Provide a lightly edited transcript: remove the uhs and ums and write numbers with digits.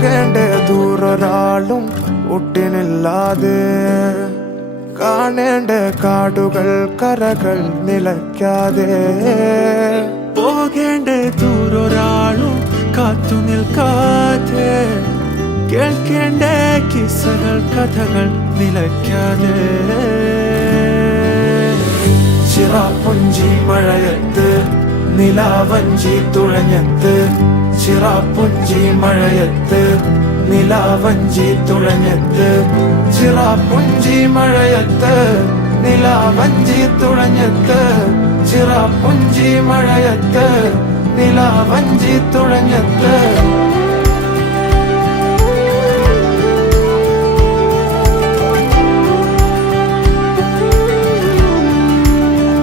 പോകേണ്ട ദൂരൊരാളും ഒട്ടിനില്ലാതെ കാണേണ്ട കാടുകൾ കരകൾ നിലയ്ക്കാതെ പോകേണ്ട ദൂരൊരാളും കാത്തു നിൽക്കാതെ കേൾക്കേണ്ട കിസ്സകൾ കഥകൾ നിലയ്ക്കാതെ ചിറാപ്പുഞ്ചി മഴയത്ത് നിലാവഞ്ചി തുഴഞ്ഞത്ത് ചിറാപ്പുഞ്ചി മഴയത്ത് നിലാവഞ്ചി തുഴഞ്ഞത്ത് ചിറാപ്പുഞ്ചി മഴയത്ത് നിലാവഞ്ചി തുഴഞ്ഞത്ത് ചിറാപ്പുഞ്ചി മഴയത്ത് നിലാവഞ്ചി തുഴഞ്ഞത്ത്